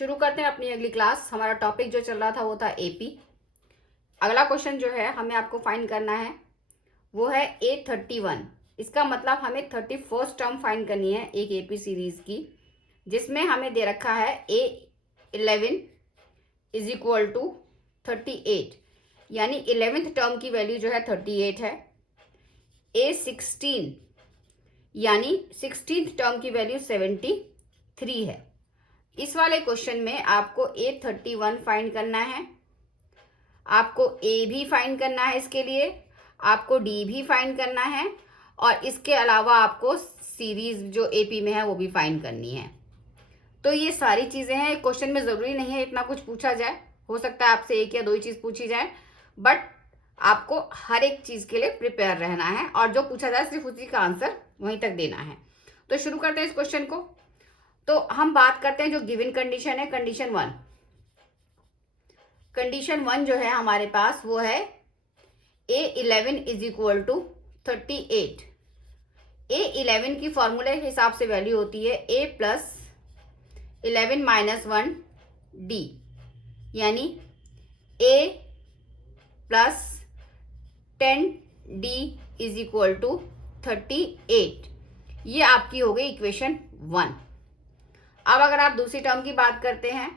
शुरू करते हैं अपनी अगली क्लास। हमारा टॉपिक जो चल रहा था वो था एपी। अगला क्वेश्चन जो है हमें आपको फाइंड करना है वो है A31। इसका मतलब हमें 31st टर्म फाइंड करनी है एक एपी सीरीज की, जिसमें हमें दे रखा है A11 इज इक्वल टू 38, यानी 11th टर्म की वैल्यू जो है 38 है। A16 यानी 16th टर्म की वैल्यू 73 है। इस वाले क्वेश्चन में आपको A31 फाइंड करना है, आपको A भी फाइंड करना है, इसके लिए आपको D भी फाइंड करना है, और इसके अलावा आपको सीरीज जो AP में है वो भी फाइंड करनी है। तो ये सारी चीज़ें हैं। क्वेश्चन में ज़रूरी नहीं है इतना कुछ पूछा जाए, हो सकता है आपसे एक या दो ही चीज़ पूछी जाए, बट आपको हर एक चीज़ के लिए प्रिपेयर रहना है और जो पूछा जाए सिर्फ उसी का आंसर वहीं तक देना है। तो शुरू करते हैं इस क्वेश्चन को। तो हम बात करते हैं जो गिवन कंडीशन है, कंडीशन वन। कंडीशन वन जो है हमारे पास वो है A11 is equal to 38। A11 की फॉर्मूले के हिसाब से वैल्यू होती है A प्लस 11 माइनस 1 D, यानी A plus 10D is equal to 38। ये आपकी हो गई इक्वेशन वन। अब अगर आप दूसरी टर्म की बात करते हैं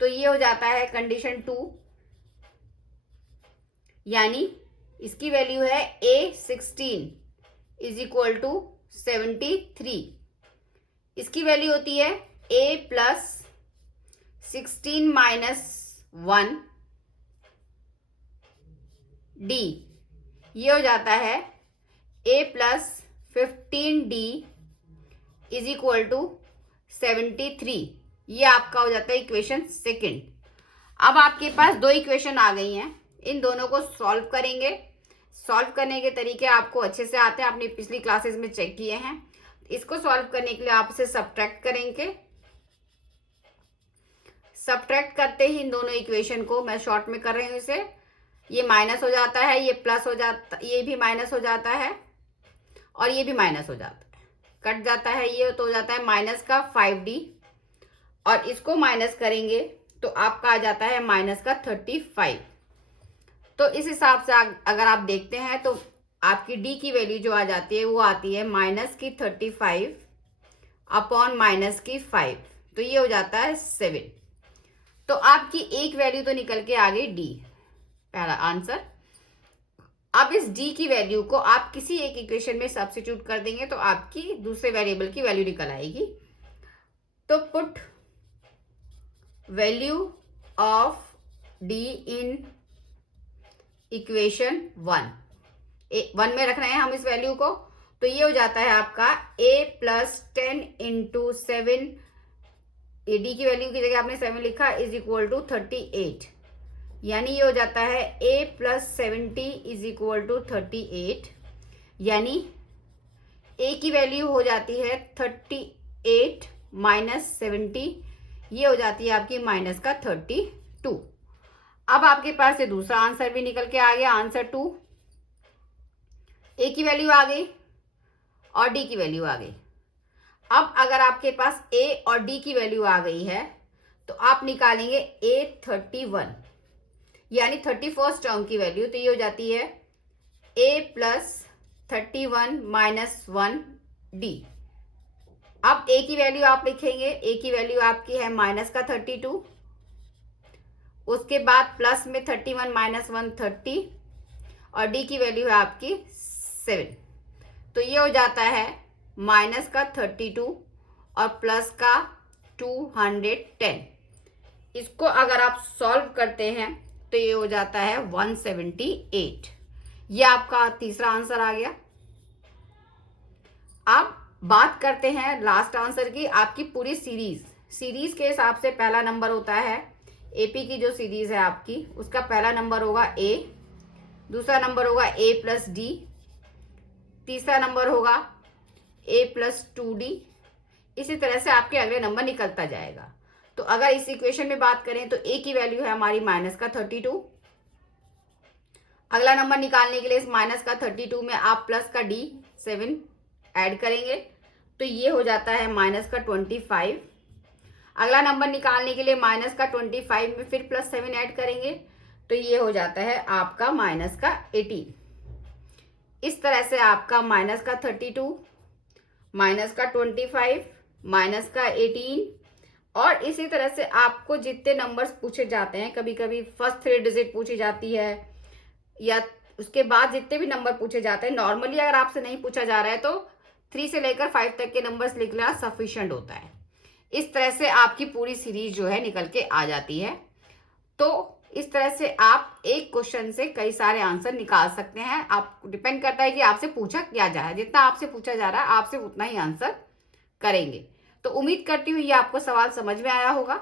तो ये हो जाता है कंडीशन टू, यानी इसकी वैल्यू है A16 इज इक्वल टू 73। इसकी वैल्यू होती है A प्लस 16 माइनस 1 D, ये हो जाता है A plus 15D is equal to 73। ये आपका हो जाता है इक्वेशन सेकंड। अब आपके पास दो इक्वेशन आ गई हैं, इन दोनों को सॉल्व करेंगे। सॉल्व करने के तरीके आपको अच्छे से आते हैं, आपने पिछली क्लासेस में चेक किए हैं। इसको सॉल्व करने के लिए आप इसे सब्ट्रैक्ट करेंगे। सब्ट्रैक्ट करते ही इन दोनों इक्वेशन को, मैं शॉर्ट में कर रही हूँ इसे, ये माइनस हो जाता है, ये प्लस हो जाता, ये भी माइनस हो जाता है और ये भी माइनस हो जाता है, कट जाता है। ये तो हो जाता है माइनस का 5D, और इसको माइनस करेंगे तो आपका आ जाता है माइनस का 35। तो इस हिसाब से अगर आप देखते हैं तो आपकी D की वैल्यू जो आ जाती है वो आती है माइनस की 35 अपॉन माइनस की 5, तो ये हो जाता है 7। तो आपकी एक वैल्यू तो निकल के आ गई D, पहला आंसर। अब इस D की वैल्यू को आप किसी एक इक्वेशन में सब्स्टिट्यूट कर देंगे तो आपकी दूसरे वेरिएबल की वैल्यू निकल आएगी। तो put value of D in equation one, one में रख रहे हैं हम इस वैल्यू को, तो ये हो जाता है आपका A प्लस 10 इंटू 7, D की वैल्यू की जगह आपने 7 लिखा, इज इक्वल टू 38, यानी ये हो जाता है A plus 70 is equal to 38, यानी A की वैल्यू हो जाती है 38 माइनस 70, ये हो जाती है आपकी माइनस का 32। अब आपके पास ये दूसरा आंसर भी निकल के आ गया, आंसर 2। A की वैल्यू आ गई और D की वैल्यू आ गई। अब अगर आपके पास A और D की वैल्यू आ गई है तो आप निकालेंगे A31, यानी 31st टर्म की वैल्यू, तो ये हो जाती है A प्लस 31 माइनस 1 D। अब A की वैल्यू आप लिखेंगे, A की वैल्यू आपकी है माइनस का 32, उसके बाद प्लस में 31 माइनस 1 30, और D की वैल्यू है आपकी 7, तो ये हो जाता है माइनस का 32 और प्लस का 210। इसको अगर आप सॉल्व करते हैं तो ये हो जाता है 178। ये आपका तीसरा आंसर आ गया। अब बात करते हैं लास्ट आंसर की। आपकी पूरी सीरीज के हिसाब से पहला नंबर होता है एपी की जो सीरीज है आपकी, उसका पहला नंबर होगा A, दूसरा नंबर होगा A प्लस D, तीसरा नंबर होगा A प्लस 2D। इसी तरह से आपके अगले नंबर निकलता जाएगा। तो अगर इस इक्वेशन में बात करें तो A की वैल्यू है हमारी माइनस का 32। अगला नंबर निकालने के लिए इस माइनस का 32 में आप प्लस का D 7 ऐड करेंगे तो ये हो जाता है माइनस का 25। अगला नंबर निकालने के लिए माइनस का 25 में फिर प्लस 7 ऐड करेंगे तो ये हो जाता है आपका माइनस का 18। इस तरह से आपका माइनस का 32, माइनस का 25, माइनस का 18 और इसी तरह से आपको जितने नंबर्स पूछे जाते हैं, कभी कभी फर्स्ट 3 डिजिट पूछी जाती है या उसके बाद जितने भी नंबर पूछे जाते हैं, नॉर्मली अगर आपसे नहीं पूछा जा रहा है तो 3 से लेकर 5 तक के नंबर्स लिखना सफिशिएंट होता है। इस तरह से आपकी पूरी सीरीज जो है निकल के आ जाती है। तो इस तरह से आप एक क्वेश्चन से कई सारे आंसर निकाल सकते हैं। आप डिपेंड करता है कि आपसे पूछा क्या जा रहा है, जितना आपसे पूछा जा रहा है आपसे उतना ही आंसर करेंगे। तो उम्मीद करती हूँ ये आपको सवाल समझ में आया होगा।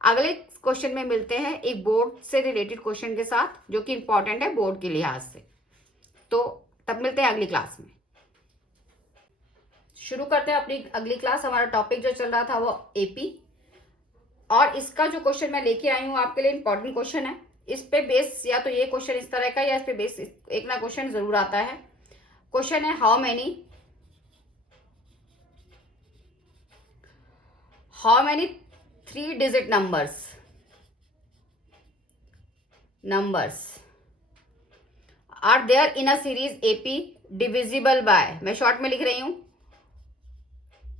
अगले क्वेश्चन में मिलते हैं एक बोर्ड से रिलेटेड क्वेश्चन के साथ, जो कि इंपॉर्टेंट है बोर्ड के लिहाज से। तो तब मिलते हैं अगली क्लास में। शुरू करते हैं अपनी अगली क्लास। हमारा टॉपिक जो चल रहा था वो एपी, और इसका जो क्वेश्चन मैं लेके आई हूँ आपके लिए इंपॉर्टेंट क्वेश्चन है। इस पे बेस या तो ये क्वेश्चन इस तरह का या इस पे बेस एक ना क्वेश्चन जरूर आता है। क्वेश्चन है how many 3 digit numbers are there in a series AP divisible by, मैं शॉर्ट में लिख रही हूं,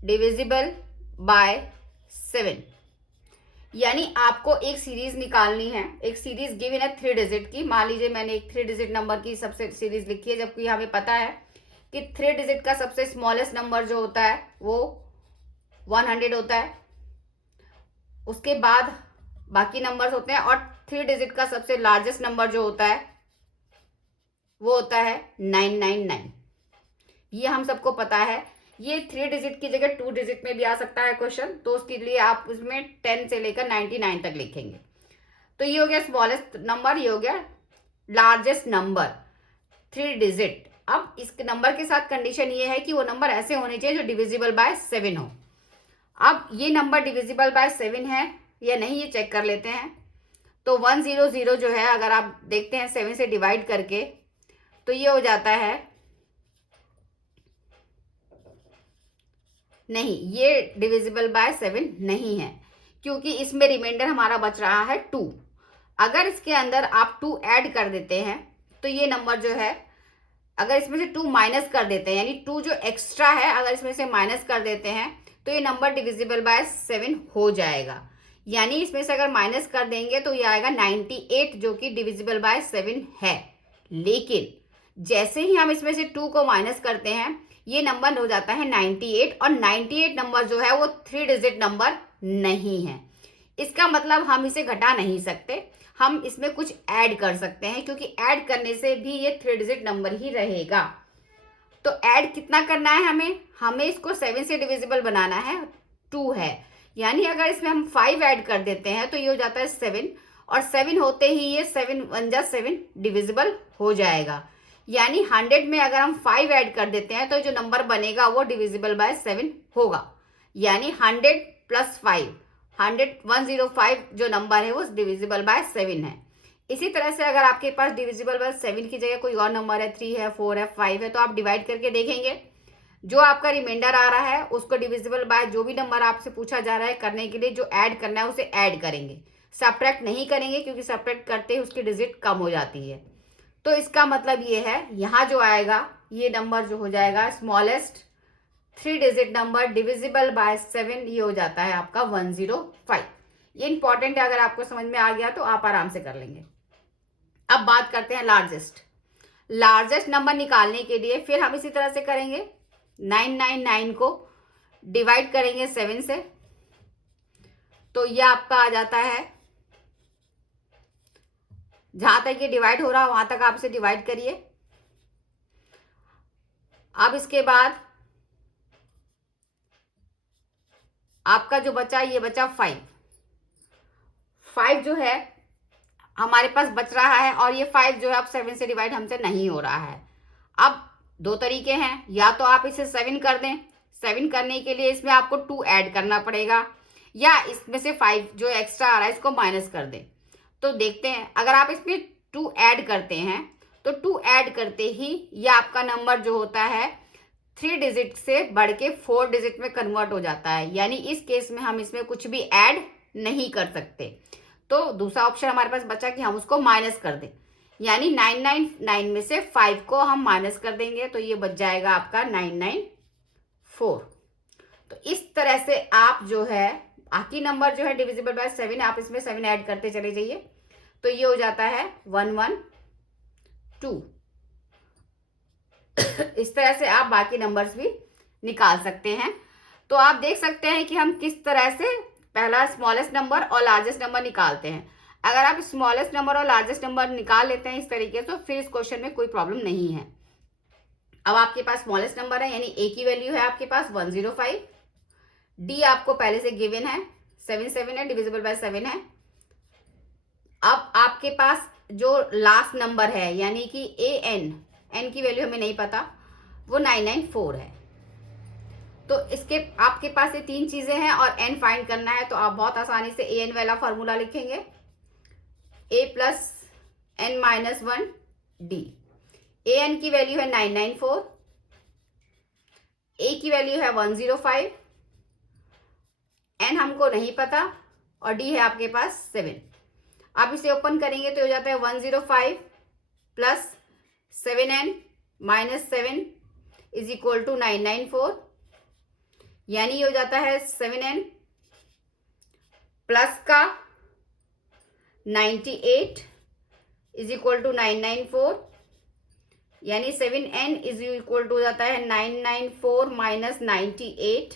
डिविजिबल बाय 7। यानी आपको एक सीरीज निकालनी है, एक सीरीज गिवन है 3 डिजिट की। मान लीजिए मैंने एक 3 डिजिट नंबर की सबसे सीरीज लिखी है, जबकि हमें पता है कि 3 डिजिट का सबसे स्मॉलेस्ट नंबर जो होता है वो 100 होता है। उसके बाद बाकी नंबर्स होते हैं, और 3 डिजिट का सबसे लार्जेस्ट नंबर जो होता है वो होता है 999। ये हम सबको पता है। ये 3 डिजिट की जगह 2 डिजिट में भी आ सकता है क्वेश्चन, तो उसके लिए आप उसमें 10 से लेकर 99 तक लिखेंगे। तो ये हो गया स्मॉलेस्ट नंबर, ये हो गया लार्जेस्ट नंबर 3 डिजिट। अब इस नंबर के साथ कंडीशन ये है कि वो नंबर ऐसे होने चाहिए जो डिविजिबल बाय 7 हो। अब ये नंबर डिविजिबल बाय 7 है या नहीं, ये चेक कर लेते हैं। तो 100 जो है, अगर आप देखते हैं 7 से डिवाइड करके, तो ये हो जाता है, नहीं, ये डिविजिबल बाय 7 नहीं है, क्योंकि इसमें रिमाइंडर हमारा बच रहा है 2। अगर इसके अंदर आप 2 ऐड कर देते हैं तो ये नंबर जो है, अगर इसमें से 2 माइनस कर देते हैं, यानी 2 जो एक्स्ट्रा है अगर इसमें से माइनस कर देते हैं तो ये नंबर डिविजिबल बाय 7 हो जाएगा। यानी इसमें से अगर माइनस कर देंगे तो ये आएगा 98, जो कि डिविजिबल बाय 7 है। लेकिन जैसे ही हम इसमें से 2 को माइनस करते हैं ये नंबर हो जाता है 98, और 98 नंबर जो है वो 3 डिजिट नंबर नहीं है। इसका मतलब हम इसे घटा नहीं सकते, हम इसमें कुछ ऐड कर सकते हैं, क्योंकि ऐड करने से भी ये 3 डिजिट नंबर ही रहेगा। तो ऐड कितना करना है हमें इसको 7 से डिविजिबल बनाना है, 2 है। यानी अगर इसमें हम 5 ऐड कर देते हैं तो ये हो जाता है 7, और 7 होते ही ये 7 1 जा 7 डिविजिबल हो जाएगा। यानी 100 में अगर हम 5 ऐड कर देते हैं तो जो नंबर बनेगा वो डिविजिबल बाय 7 होगा। यानी 100 प्लस 5, 105 जो नंबर है वो डिविजिबल बाय 7 है। इसी तरह से अगर आपके पास डिविजिबल बाय 7 की जगह कोई और नंबर है, 3 है, 4 है, 5 है, तो आप डिवाइड करके देखेंगे, जो आपका रिमाइंडर आ रहा है उसको डिविजिबल बाय जो भी नंबर आपसे पूछा जा रहा है करने के लिए जो ऐड करना है उसे ऐड करेंगे, सब्ट्रैक्ट नहीं करेंगे, क्योंकि सब्ट्रैक्ट करते ही उसकी डिजिट कम हो जाती है। तो इसका मतलब ये है, यहाँ जो आएगा ये नंबर जो हो जाएगा smallest 3 digit number divisible by 7, ये हो जाता है आपका 105। ये इंपॉर्टेंट है, अगर आपको समझ में आ गया तो आप आराम से कर लेंगे। अब बात करते हैं लार्जेस्ट नंबर निकालने के लिए फिर हम इसी तरह से करेंगे, 999 को डिवाइड करेंगे 7 से, तो ये आपका आ जाता है, जहां तक ये डिवाइड हो रहा है वहां तक आप इसे डिवाइड करिए। अब इसके बाद आपका जो बचा ये बचा 5 जो है हमारे पास बच रहा है, और ये 5 जो है अब 7 से डिवाइड हमसे नहीं हो रहा है। अब 2 तरीके हैं, या तो आप इसे 7 कर दें, 7 करने के लिए इसमें आपको 2 ऐड करना पड़ेगा, या इसमें से 5 जो एक्स्ट्रा आ रहा है इसको माइनस कर दें। तो देखते हैं, अगर आप इसमें 2 ऐड करते हैं तो 2 ऐड करते ही ये आपका नंबर जो होता है 3 डिजिट से बढ़ के 4 डिजिट में कन्वर्ट हो जाता है, यानी इस केस में हम इसमें कुछ भी ऐड नहीं कर सकते। तो दूसरा ऑप्शन हमारे पास बचा कि हम उसको माइनस कर दें, यानी 999 में से 5 को हम माइनस कर देंगे, तो ये बच जाएगा आपका 994। तो इस तरह से आप जो है बाकी नंबर जो है डिविजिबल बाय 7, आप इसमें 7 ऐड करते चले जाइए, तो ये हो जाता है 112। इस तरह से आप बाकी नंबर्स भी निकाल सकते हैं। तो आप देख सकते हैं कि हम किस तरह से पहला स्मॉलेस्ट नंबर और लार्जेस्ट नंबर निकालते हैं। अगर आप स्मॉलेस्ट नंबर और लार्जेस्ट नंबर निकाल लेते हैं इस तरीके से, तो फिर इस क्वेश्चन में कोई प्रॉब्लम नहीं है। अब आपके पास स्मॉलेस्ट नंबर है, यानी ए की वैल्यू है आपके पास 105, डी आपको पहले से गिवन है 77 है, डिविजिबल बाय 7 है। अब आपके पास जो लास्ट नंबर है यानी कि एन की वैल्यू हमें नहीं पता, वो 994 है। तो इसके आपके पास ये 3 चीजें हैं और एन फाइंड करना है, तो आप बहुत आसानी से एन वाला फॉर्मूला लिखेंगे, A plus N minus 1 D. N की वैल्यू है 994, ए की वैल्यू है 105, एन हमको नहीं पता और डी है आपके पास 7। आप इसे ओपन करेंगे तो हो जाता है 105 plus 7n minus 7 is equal to 994, यानी ये हो जाता है 7n प्लस का 98 इज इक्वल टू 994, यानी 7n इज इक्वल टू हो जाता है 994 माइनस 98,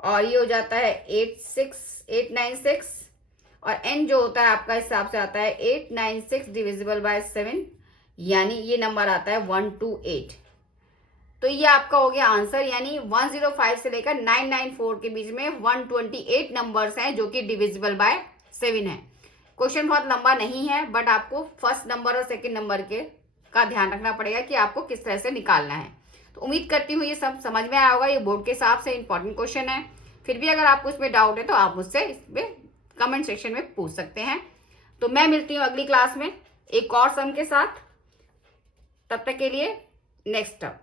और ये हो जाता है 896 और n जो होता है आपका हिसाब से आता है 896 डिविजिबल बाय 7, यानी ये नंबर आता है 128। तो ये आपका हो गया आंसर, यानी 105 से लेकर 994 के बीच में 128 नंबर्स हैं जो कि डिविजिबल बाय 7 है। क्वेश्चन बहुत लंबा नहीं है, बट आपको फर्स्ट नंबर और सेकंड नंबर के का ध्यान रखना पड़ेगा कि आपको किस तरह से निकालना है। तो उम्मीद करती हूँ ये सब समझ में आया होगा। ये बोर्ड के हिसाब से इंपॉर्टेंट क्वेश्चन है। फिर भी अगर आपको इसमें डाउट है तो आप मुझसे इसमें कमेंट सेक्शन में पूछ सकते हैं। तो मैं मिलती हूँ अगली क्लास में एक और सम के साथ। तब तक के लिए नेक्स्ट अप।